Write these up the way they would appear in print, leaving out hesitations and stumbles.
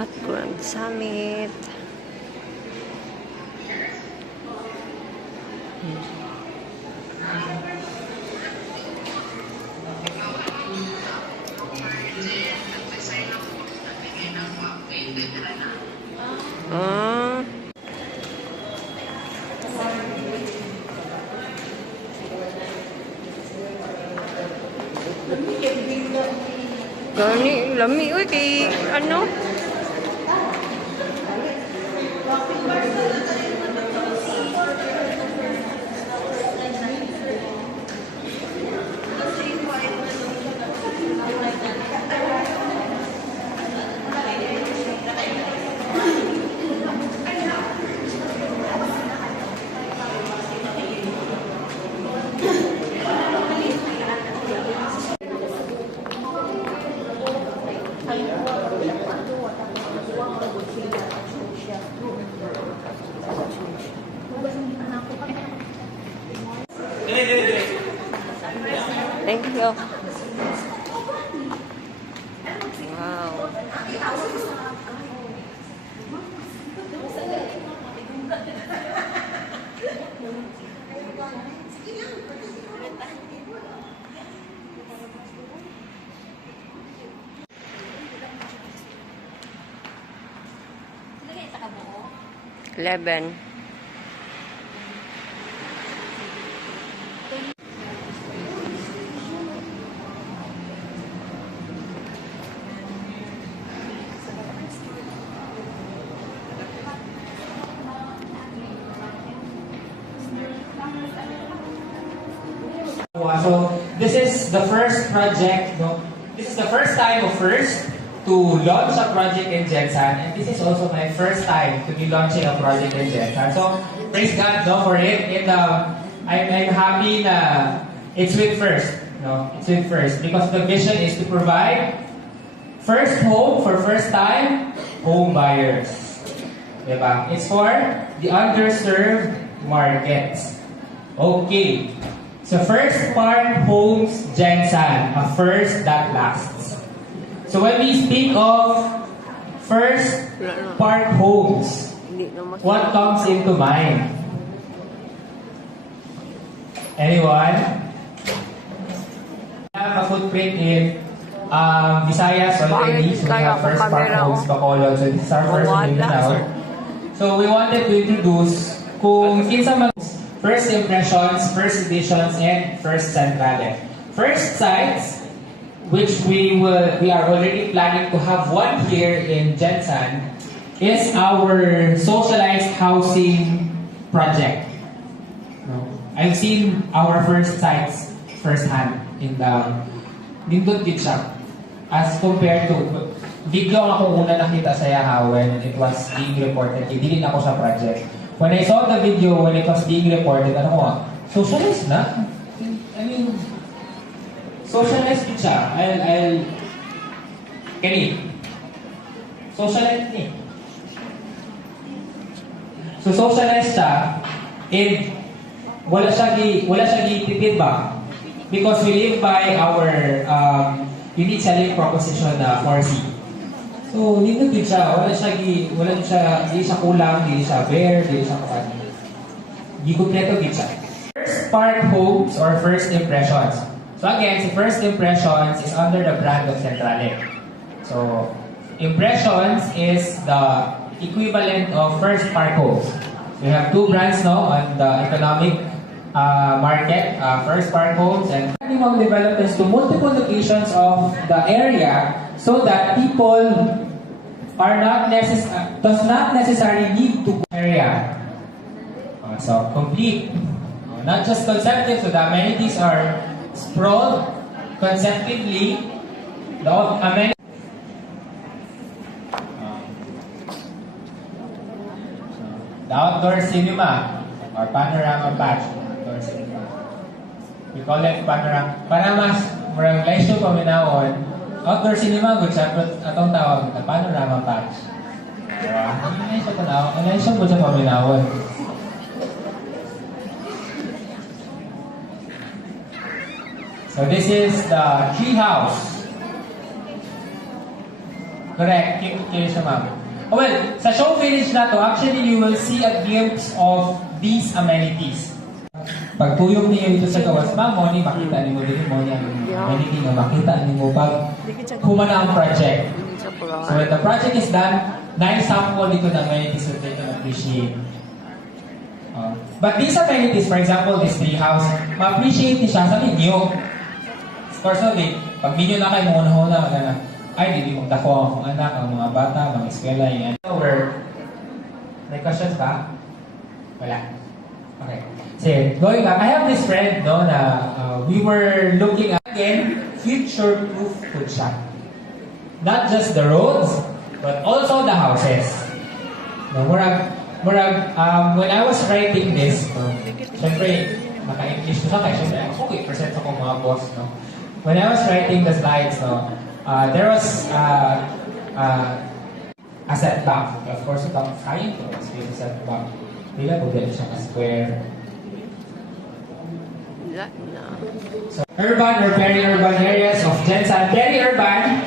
At Grand Summit. Gani, lami uy kay ano? Thank you. Wow. Eleven. So this is the first project, no? This is the first time of first to launch a project in Gensan, and this is also my first time to be launching a project in Gensan. So praise God, no, for it. And I'm happy that it's with first, no, it's with first because the vision is to provide first home for first time home buyers. Diba? It's for the underserved markets. Okay. So First Park Homes Gensan, a first that lasts. So when we speak of First Park Homes, what comes into mind? Anyone? We have a footprint in Visayas already, so we have First Park Homes Bacolod. So this is our first Mindanao. So we wanted to introduce kung kinsa man first impressions, first editions, and first centrale. First sites, which we are already planning to have one here in Gensan, is our socialized housing project. I've seen our first sites firsthand in the Nindot Kitchak. As compared to, bigla ako una nakita sa Yaha when it was being reported. Hindi din ako sa project. When I saw the video, when it was being reported, ano ko, socialist na? I mean, socialist din siya. Kenny. Socialist ni. So, socialist siya, and wala siya gitipid ba? Because we live by our unique selling proposition na 4C. So, dito din siya. Wala siya kulang, hindi siya bare, hindi siya kapag. Hindi kompleto din siya. First Park Homes or First Impressions. So again, si First Impressions is under the brand of Centrale. So, Impressions is the equivalent of First Park Homes. We have two brands now on the economic market, First Park Homes and developments to multiple locations of the area so that people does not necessarily need to go area. So complete, not just conceptive. So the amenities are sprawled conceptively. The amenities. The outdoor cinema or panorama patch. Outdoor cinema. We call it panorama. Para mas murang laisyo paminawon. Outdoor cinema, good siya, atong tawag na panorama patch. Diba? Laisyo tanaw. Laisyo po siya paminawon. So this is the tree house. Correct. Kaya siya, ma'am. Oh, well, sa show village na to, actually you will see a glimpse of these amenities. Pag tuyong niyo ito sa gawas, ma'am, mo ni makita ni mo din mo ni ang amenity nga makita ni mo pag humana ang project. So when the project is done, nice sample dito ng amenities that they can appreciate. But these amenities, for example, this tree house, ma-appreciate niya siya sa ninyo. Of course, no, pag ninyo na kayo muna magana, ay, hindi mong dako ang anak, ang mga bata, mga eskwela, yan. May questions ba? Wala. Okay. So, going back, I have this friend, no, na we were looking at, again, future-proof food shop. Not just the roads, but also the houses. No, when I was writing this, no, syempre, naka-English ko sa kaya, syempre, okay, present ako mga boss, no. When I was writing the slides, no, there was a setback. Of course, itong kain ko, space a setback. Pila po din siya square. So, urban or peri-urban areas of Jensan. Peri-urban,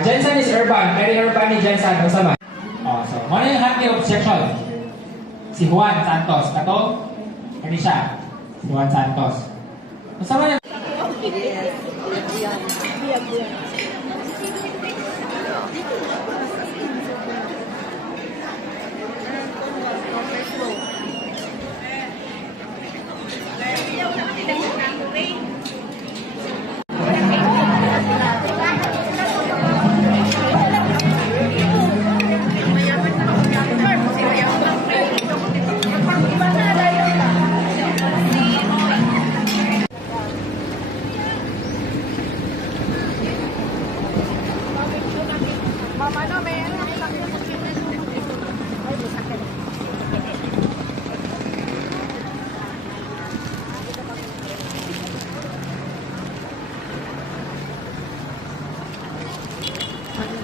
Jensan is urban, peri-urban ni Jensan. Ano sama? So, ano yung hati objection? Si Juan Santos. Kato? Ano siya? Si Juan Santos. Ano sama niya?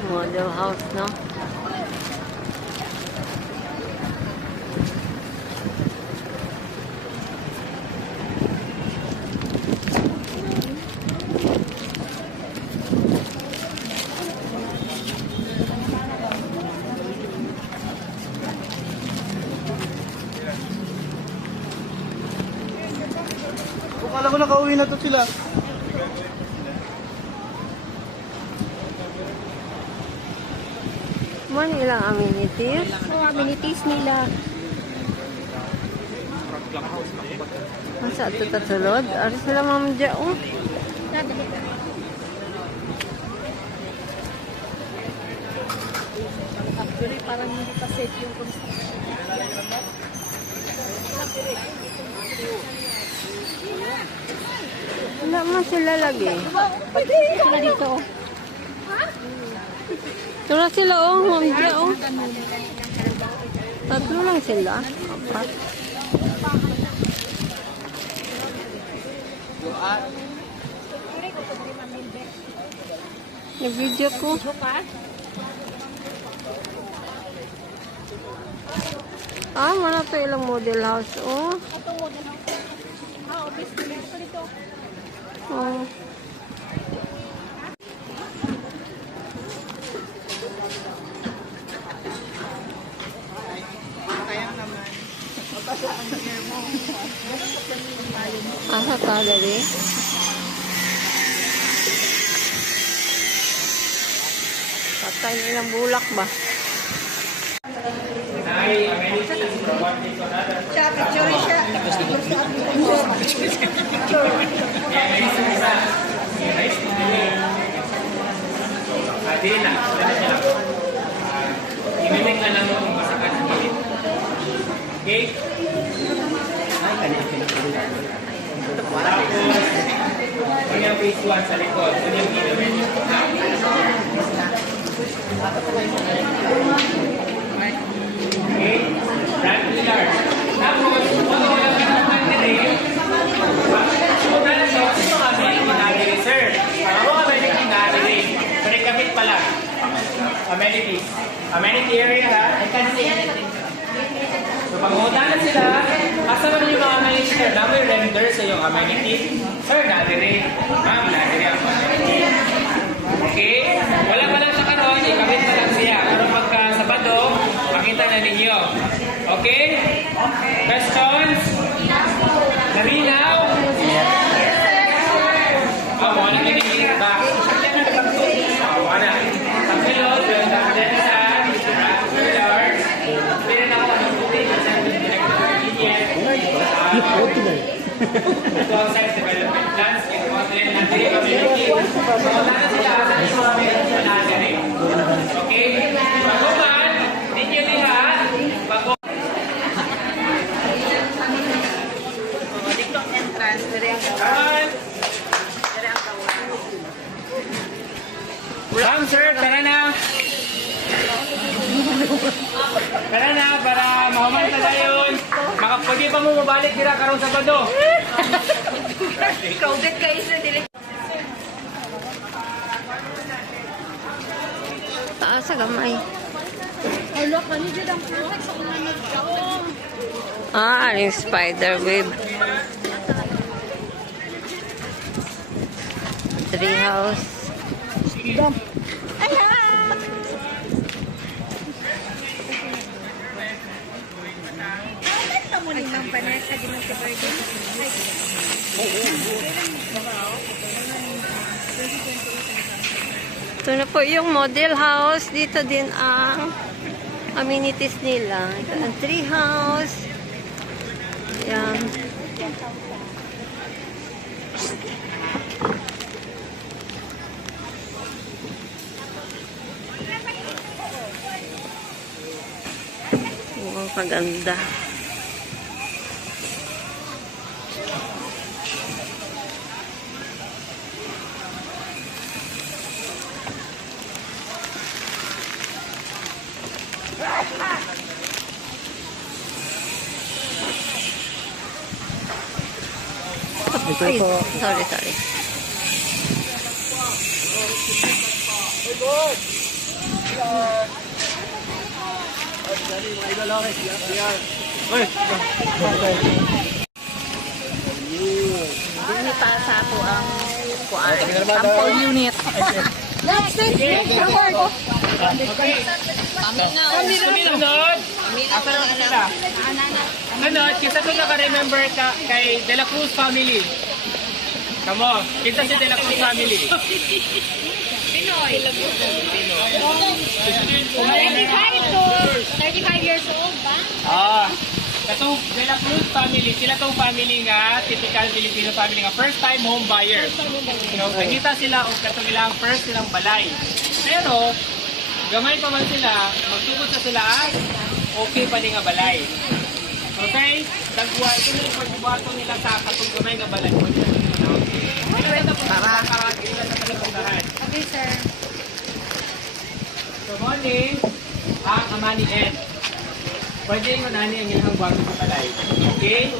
Model house, no? Akala ko nakauwi na to sila. Man ilang amenities. Amenities nila. Masa ito tatulod? Ari sila mamdya, oh. Actually, parang hindi pa safe yung construction. Wala man sila lagi. Sila dito. Ito na sila, oh. Mamdya, oh. Tatlo lang sila. Apat. Nag-video ko. Mana to ilang model house, oh. Ito model house. Obviously. Ito dito. Oh. Asa ka, dali? Patay nilang bulak ba? Ay, amenities from one place to another. Siya, picture siya. Dili na. Imiling ka lang mo kung masakan sa palit. Okay? Tapos, kanyang phase 1 sa likod. Kanyang ginamin. Okay? Front pillar. Tapos, wala ka naman nila. Sumunod na siya. Ito mga amenity sir. Mga amenity natin. Pero kapit pa lang. Amenities. Amenity area ha? I can see anything. So pag-uta na sila, asa naman yung mga amenities sir? Na may render sa yung amenities. Sir, nadiri. Ma'am, nadiri ang amenities. Okay? Wala pa lang sa karon, ikamit pa lang siya. Pero pagka Sabado, makita na ninyo. Okay? Questions? Narinaw? Wala na yung ba? Wala. Pagkilot, yung damisan, pillars, pinan ako ng puti, kasi outside development plans, in-content natin yung community. So, wala na sila, sa yung mga meron sa natin. Okay? Pag-uman, ninyo lihat, Dito ang entrance, dire ang pag-uman, Ma'am, sir, tara na. Tara na, para mahuman na tayo. Pwede pa mo mabalik nila karong Sabado. crowded kayo sa dire. Taas sa gamay. Hello, kani dyan ang perfect sa ulan Ah, yung spider web. Treehouse. Tamo ni Ma'am Vanessa di mo si birthday. Ito na po yung model house. Dito din ang amenities nila. Ito ang tree house. Yan. Oh, paganda. Ay, sorry. Dini para sa ako ang kuan. Sample unit. Next. Sunod, asa na sila? Sunod, kita ko naka-remember ka kay De La Cruz family. Kamo, kita si De La Cruz family. Pinoy. 35 to 35 years old ba? Katong De La Cruz family, sila tong family nga, typical Filipino family nga, first time home buyer. So, nakita sila o katong ilang first silang balay. Pero, gamay pa man sila, magsugod na sila as okay pa nga balay. Okay? Dagwa, ito na yung pagbubato nila sa katong gamay nga balay. Okay, sir. So, morning, ang Amani N. Pwede mo nani ang ilang bago sa balay. Okay?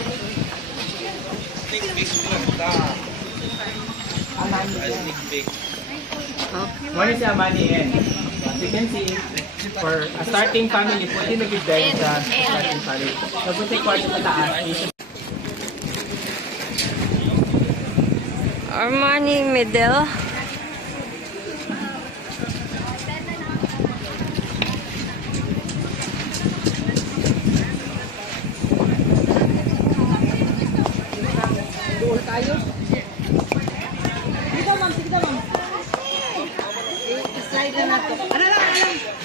One is Amani N. As you can see, for a starting family, pwede nag-bed sa starting family. So, pwede kwarto sa taas. Armani Medel. Slide na nato. Ano lang.